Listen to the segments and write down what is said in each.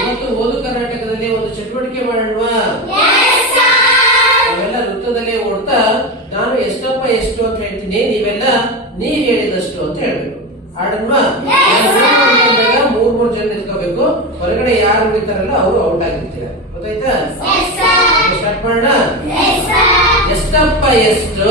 ಇವತ್ತು ಓದು ಕರ್ನಾಟಕದಲ್ಲಿ ಒಂದು ಚಟುವಟಿಕೆ ಮಾಡೋಣ ನಾವೆಲ್ಲ ವೃತ್ತದಲ್ಲೇ ಓಡ್ತಾ ನಾನು ಎಷ್ಟಪ್ಪ ಎಷ್ಟು ಅಂತ ಹೇಳ್ತೀನಿ ನೀವೆಲ್ಲ ನೀವ್ ಹೇಳಿದಷ್ಟು ಅಂತ ಹೇಳ್ಬೇಕು ಆಡಲ್ವಾ ಮೂರ್ ಮೂರ್ ಜನ ನಿಂತ್ಕೋಬೇಕು ಹೊರಗಡೆ ಯಾರು ಉಳಿತಾರಲ್ಲ ಅವರು ಔಟ್ ಆಗಿರ್ತೀರ ಗೊತ್ತಾಯ್ತಾ ಸ್ಟಾರ್ಟ್ ಮಾಡೋಣ ಎಷ್ಟಪ್ಪ ಎಷ್ಟು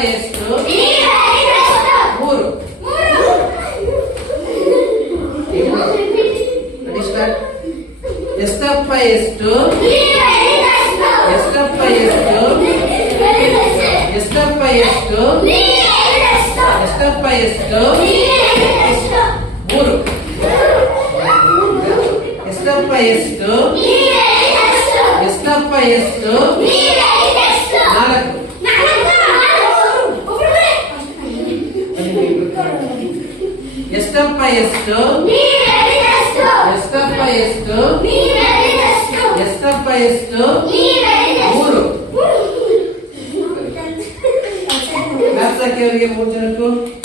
maestro. Viva Libertador! Muro! Muro! Este é o maestro. Viva Libertador! Este é o maestro. Viva Libertador! Este é o maestro. Viva Libertador! Este é o maestro. Viva Libertador! Muro! Este é o maestro. Viva Libertador! Este é o maestro. Viva Libertador! ఎస్టంపైస్ట్ ఎస్టంపైస్ట్ ఎస్టంపైస్ట్ ಮೂರು ಮೂರು ಜನಕ್ಕೂ